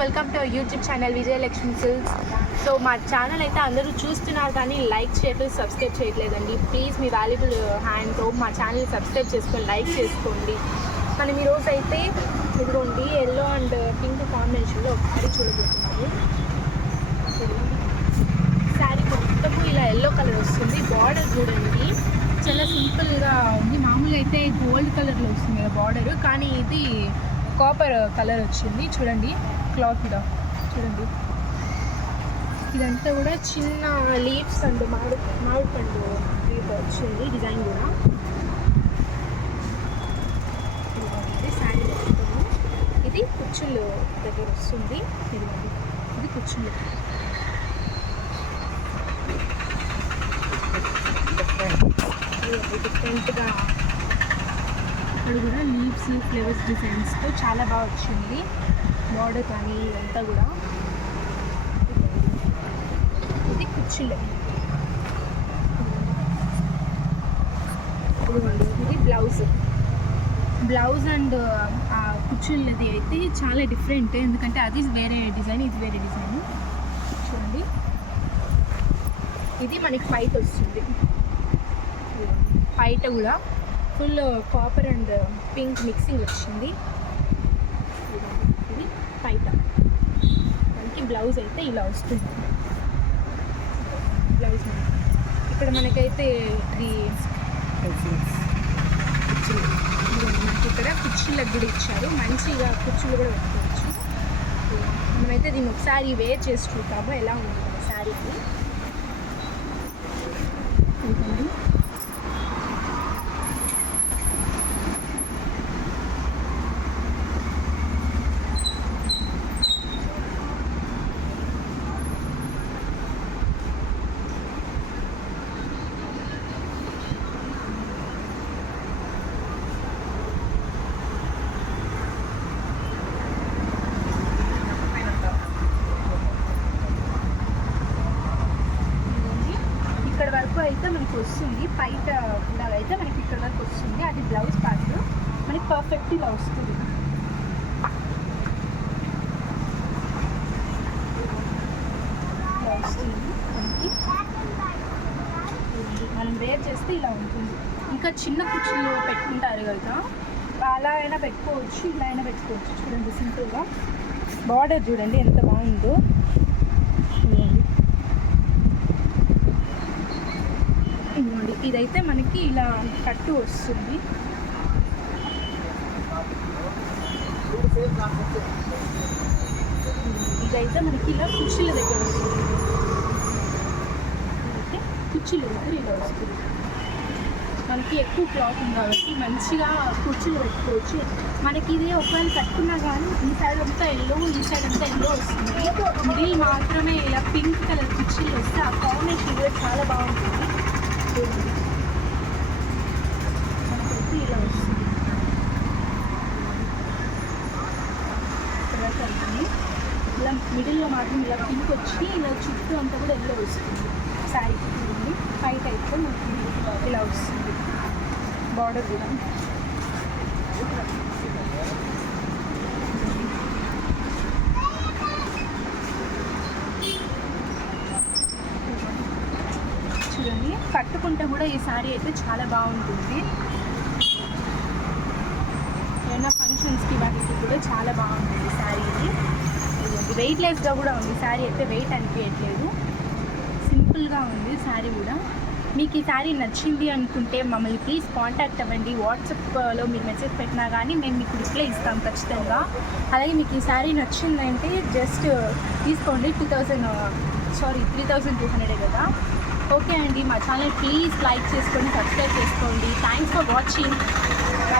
Welcome to YouTube channel Vijayalakshmi silks. So మా channel అయితే అందరూ చూస్తున్నారు కానీ లైక్ చేయట్లేదు, సబ్స్క్రైబ్ చేయట్లేదండి. ప్లీజ్ మీ వాల్యుబుల్ హ్యాండ్తో మా ఛానల్ సబ్స్క్రైబ్ చేసుకొని లైక్ చేసుకోండి. మనం ఈరోజు అయితే ఇదిగోండి ఎల్లో అండ్ పింక్ కాంబినేషన్లో ఒకసారి చూడబోతున్నాము. శారీ మొత్తము ఇలా ఎల్లో కలర్ వస్తుంది. బార్డర్ చూడండి చాలా సింపుల్గా ఉంది. మామూలుగా అయితే గోల్డ్ కలర్లో వస్తుంది కదా బార్డర్, కానీ ఇది కాపర్ కలర్ వచ్చింది. చూడండి క్లాత్ కూడా చూడండి. ఇదంతా కూడా చిన్న లీవ్స్ అండ్ మామిడి పండు లీవ్ వచ్చింది డిజైన్ కూడా. శారీ ఇది కుచ్చులు దగ్గర వస్తుంది. ఇది కుచ్చులు డిఫరెంట్గా ఇక్కడ కూడా లీవ్స్ ఫ్లవర్స్ డిజైన్స్తో చాలా బాగా వచ్చింది. బార్డర్ కానీ ఇదంతా కూడా. ఇది కుర్చీలు, ఇది బ్లౌజ్ అండ్ కుర్చీలది అయితే చాలా డిఫరెంట్, ఎందుకంటే అది వేరే డిజైన్, ఇది వేరే డిజైన్. చూడండి ఇది మనకి పైట వస్తుంది. పైట కూడా full copper and pink mixing వచ్చింది. ఇది పైట మనకి బ్లౌజ్ అయితే ఇలా వస్తుంది. బ్లౌజ్ ఇక్కడ మనకైతే ఇది మనకి ఇక్కడ కుర్చీలకు కూడా ఇచ్చారు. మంచిగా కుర్చీలు కూడా పెట్టుకోవచ్చు. మనమైతే దీన్ని ఒకసారి వేర్ చేసి చూద్దాము ఎలా ఉంటుంది శారీకి. ఇక్కడ వరకు అయితే మనకి వస్తుంది. పైట ఇలాగ అయితే మనకి ఇక్కడ వరకు వస్తుంది. అది బ్లౌజ్ పార్ట్ మనకి పర్ఫెక్ట్ ఇలా వస్తుంది. ఇలా వస్తుంది మనకి. మనం వేర్ చేస్తే ఇలా ఉంటుంది. ఇంకా చిన్న కుర్చీలు పెట్టుకుంటారు కదా, అలా అయినా పెట్టుకోవచ్చు, ఇలా అయినా పెట్టుకోవచ్చు. చూడండి సింపుల్గా బార్డర్ చూడండి ఎంత బాగుందో. ఇదైతే మనకి ఇలా కట్టు వస్తుంది. ఇదైతే మనకి ఇలా కుర్చీల దగ్గర వస్తుంది. అయితే కుర్చీల దగ్గర ఇలా వస్తుంది. మనకి ఎక్కువ క్లాత్ ఉంది కాబట్టి మంచిగా కుర్చీలు పెట్టుకోవచ్చు. మనకి ఇది ఒకవేళ కట్టుకున్నా కానీ ఈ సైడ్ అంతా ఎల్లో, ఈ సైడ్ అంతా ఎల్లో వస్తుంది. మిడిల్ మాత్రమే ఇలా పింక్ కలర్ కుర్చీలు వస్తే ఆ కాంబినేషన్ కూడా చాలా బాగుంటుంది. మనకైతే ఇలా వస్తుంది. ఇలా మిడిల్లో మాత్రం ఇలా పింక్ వచ్చి ఇలా చుట్టూ అంతా కూడా ఎల్లో వస్తుంది. శారీ పైట అయితే మనకి ఇలా వస్తుంది. బార్డర్ కూడా చూడండి. కట్టుకుంటే కూడా ఈ శారీ అయితే చాలా బాగుంటుంది. ఏమైనా ఫంక్షన్స్కి వాటికి కూడా చాలా బాగుంటుంది శారీ. ఇది వెయిట్లెస్గా కూడా ఉంది శారీ అయితే, వెయిట్ అనిపించట్లేదు. సింపుల్గా ఉంది శారీ కూడా. మీకు ఈ శారీ నచ్చింది అనుకుంటే మమ్మల్ని ప్లీజ్ కాంటాక్ట్ అవ్వండి. వాట్సాప్లో మీరు మెసేజ్ పెట్టినా కానీ మేము మీకు రిప్లై ఇస్తాం ఖచ్చితంగా. అలాగే మీకు ఈ శారీ నచ్చిందంటే జస్ట్ తీసుకోండి. 3200 కదా. ఓకే అండి, మా ఛానల్ ప్లీజ్ లైక్ చేసుకోండి, సబ్స్క్రైబ్ చేసుకోండి. Thanks for watching.